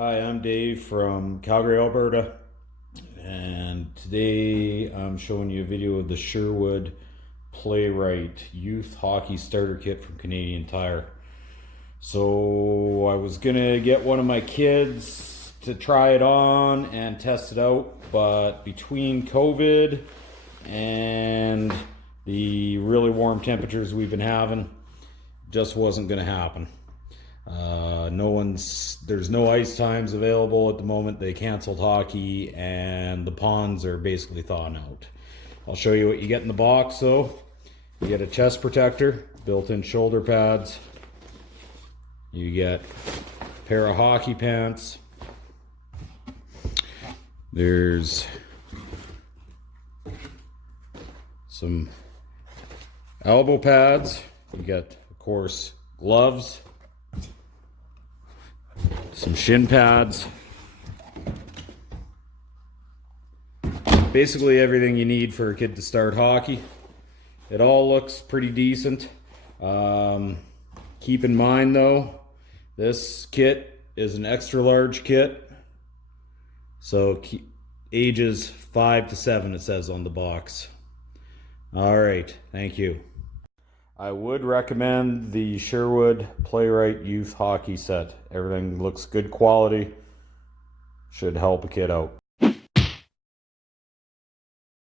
Hi, I'm Dave from Calgary, Alberta, and today I'm showing you a video of the Sher-Wood Playrite Youth Hockey Starter Kit from Canadian Tire. So I was gonna get one of my kids to try it on and test it out, but between COVID and the really warm temperatures we've been having, just wasn't gonna happen. There's no ice times available at the moment. They canceled hockey and the ponds are basically thawing out. I'll show you what you get in the box though. You get a chest protector, built-in shoulder pads. You get a pair of hockey pants. There's some elbow pads. You get, of course, gloves. Some shin pads. Basically everything you need for a kid to start hockey. It all looks pretty decent. Keep in mind though, this kit is an extra large kit. So ages 5 to 7 it says on the box. Alright, thank you. I would recommend the Sher-Wood Playrite Youth Hockey Set. Everything looks good quality. Should help a kid out.